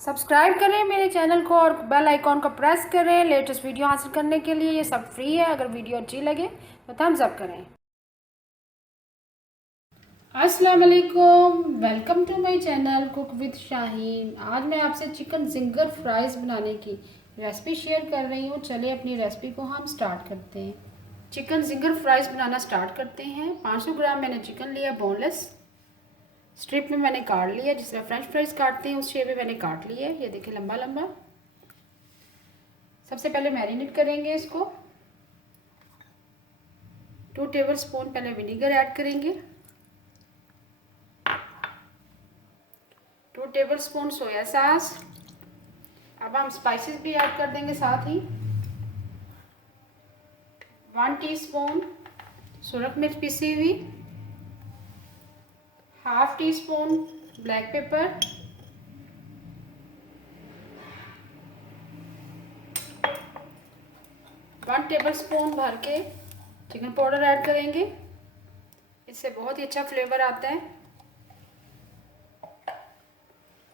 Subscribe करें मेरे channel को और बेल आइकॉन को प्रेस करें लेटेस्ट वीडियो हासिल करने के लिए। ये सब फ्री है। अगर वीडियो अच्छी लगे तो थम्स अप करें। अस्सलाम वालेकुम, welcome to my channel cook with Shaheen. आज मैं आपसे चिकन जिंगर फ्राइज़ बनाने की रेसिपी शेयर कर रही हूँ। चलिए अपनी रेसिपी को हम स्टार्ट करते हैं। चिकन जिंगर फ्राइज़ बनाना स्टार्ट करते हैं। 500 ग्राम मैंने चिकन लिया, बोनलेस। स्ट्रिप में मैंने काट लिया, जिस तरह फ्रेंच फ्राइज काटते हैं उस शेप में मैंने काट लिया है। ये देखिए लंबा लंबा। सबसे पहले मैरिनेट करेंगे इसको। 2 टेबल स्पून पहले विनीगर ऐड करेंगे। 2 टेबल स्पून सोया सॉस। अब हम स्पाइसेस भी ऐड कर देंगे साथ ही। 1 टीस्पून सूरख मिर्च पिसी हुई। Half teaspoon black paper. 1 table spoon भर के चिकन पाउडर ऐड करेंगे। इससे बहुत ही अच्छा फ्लेवर आता है।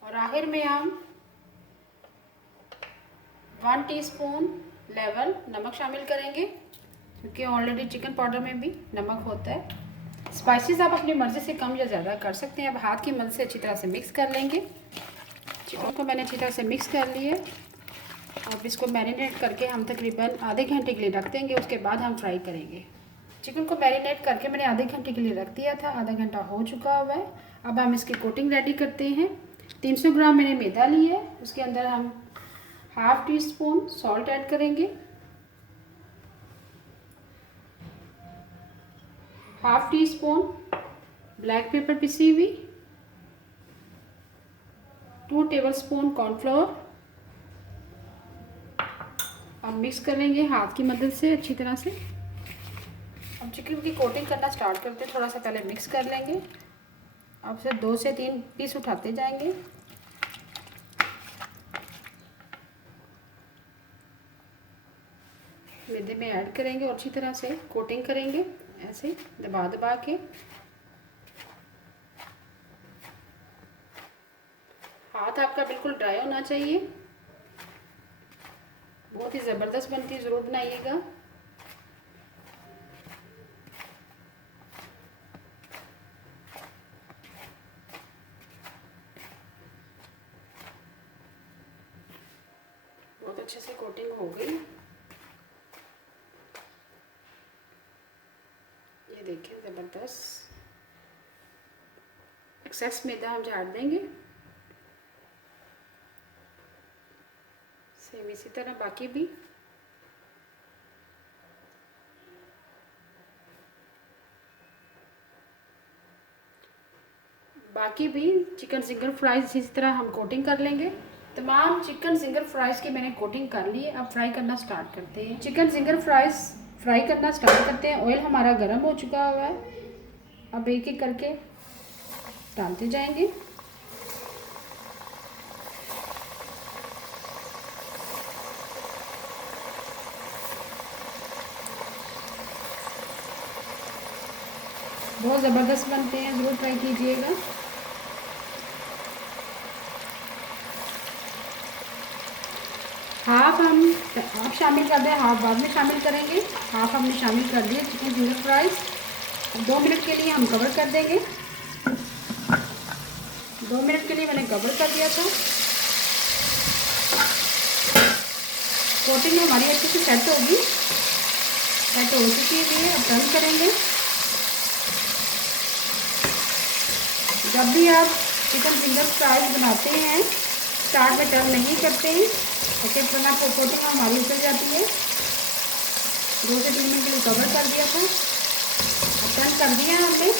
और आखिर में हम 1 टीस्पून लेवल नमक शामिल करेंगे, क्योंकि ऑलरेडी चिकन पाउडर में भी नमक होता है। स्पाइसेस आप अपनी मर्ज़ी से कम या ज़्यादा कर सकते हैं। अब हाथ की मदद से अच्छी तरह से मिक्स कर लेंगे। चिकन को मैंने अच्छी तरह से मिक्स कर लिए। अब इसको मैरिनेट करके हम तकरीबन आधे घंटे के लिए रख देंगे। उसके बाद हम फ्राई करेंगे। चिकन को मैरिनेट करके मैंने आधे घंटे के लिए रख दिया था। आधा घंटा हो चुका हुआ है। अब हम इसकी कोटिंग रेडी करते हैं। 300 ग्राम मैंने मैदा लिया है। उसके अंदर हम half teaspoon salt add करेंगे। Half teaspoon black pepper पिसी हुई। 2 टेबल स्पून कॉर्नफ्लोर। अब मिक्स करेंगे हाथ की मदद से अच्छी तरह से। अब चिकन की कोटिंग करना स्टार्ट करते हैं। थोड़ा सा पहले मिक्स कर लेंगे। अब से 2 से 3 पीस उठाते जाएंगे। मैदे में ऐड करेंगे और अच्छी तरह से कोटिंग करेंगे, ऐसे दबा दबा के। हाथ आपका बिल्कुल ड्राई होना चाहिए। बहुत ही ज़बरदस्त बनती है, ज़रूर बनाइएगा। बहुत अच्छे से कोटिंग हो गई। ये देखिए ज़बरदस्त। एक्सेस मैदा हम झाड़ देंगे। सेम इसी तरह बाकी भी। चिकन जिंगर फ्राइज इसी तरह हम कोटिंग कर लेंगे। तमाम चिकन जिंगर फ्राइज की मैंने कोटिंग कर ली है। अब फ्राई करना स्टार्ट करते हैं। चिकन जिंगर फ्राइज फ्राई करना स्टार्ट करते हैं। ऑयल हमारा गर्म हो चुका हुआ है। अब एक एक करके डालते जाएंगे। बहुत ज़बरदस्त बनते हैं, ज़रूर ट्राई कीजिएगा। हाफ शामिल कर दें, हाफ बाद में शामिल करेंगे। हाफ हमने शामिल कर दिया चिकन जिंगर फ्राइज। 2 मिनट के लिए हम कवर कर देंगे। 2 मिनट के लिए मैंने कवर कर दिया था। कोटिंग हमारी अच्छे से सेट होगी, सेट हो चुकी है। अब टर्न करेंगे। जब भी आप चिकन जिंगर फ्राइज बनाते हैं, स्टार्ट में टर्न नहीं करते हैं, ओके, वरना कोटिंग हमारी उतर जाती है। 2 से 3 मिनट के लिए कवर कर दिया था। अब टर्न कर दिया हमने।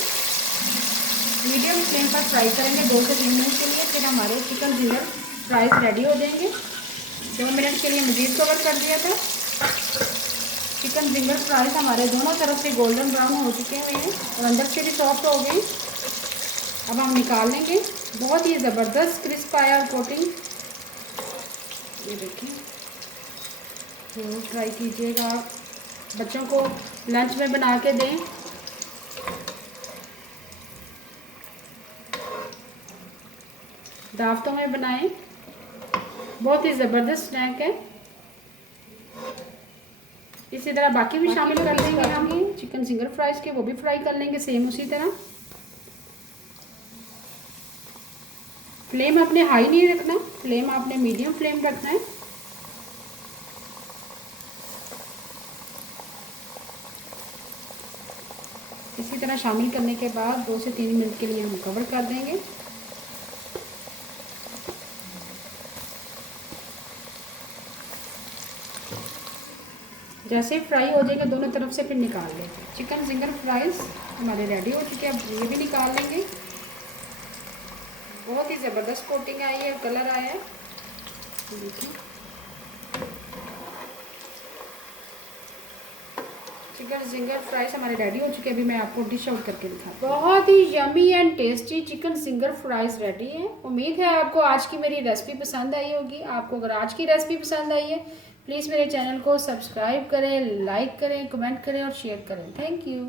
मीडियम फ्लेम पर फ्राई करेंगे 2 से 3 मिनट के लिए। फिर हमारे चिकन जिंगर फ्राइज रेडी हो जाएंगे। 2 मिनट के लिए मज़ीद कवर कर दिया था। चिकन जिंगर फ्राइज हमारे दोनों तरफ से गोल्डन ब्राउन हो चुके हुए हैं और अंदर से भी सॉफ्ट हो गई। अब हम निकाल लेंगे। बहुत ही ज़बरदस्त क्रिस्प आया और कोटिंग। ये देखिए, तो ट्राई कीजिएगा। आप बच्चों को लंच में बना के दें। दावतों में बनाएं। बहुत ही ज़बरदस्त स्नैक है। इसी तरह बाकी भी शामिल कर देंगे हम चिकन फिंगर फ्राइज के, वो भी फ्राई कर लेंगे सेम उसी तरह। फ्लेम आपने हाई नहीं रखना, फ्लेम आपने मीडियम फ्लेम रखना है। इसी तरह शामिल करने के बाद 2 से 3 मिनट के लिए हम कवर कर देंगे। जैसे फ्राई हो जाएगा दोनों तरफ से फिर निकाल लेंगे। चिकन फिंगर फ्राइज हमारे रेडी हो चुके हैं, अब ये भी निकाल लेंगे। बहुत ही ज़बरदस्त कोटिंग आई है, कलर आया है, देखिए। चिकन फिंगर फ्राइज हमारे रेडी हो चुके हैं। अभी मैं आपको डिश आउट करके दिखाती हूँ। बहुत ही yummy and tasty chicken finger fries ready है। उम्मीद है आपको आज की मेरी रेसिपी पसंद आई होगी। आपको अगर आज की रेसिपी पसंद आई है प्लीज़ मेरे चैनल को सब्सक्राइब करें, लाइक करें, कमेंट करें और शेयर करें। Thank you.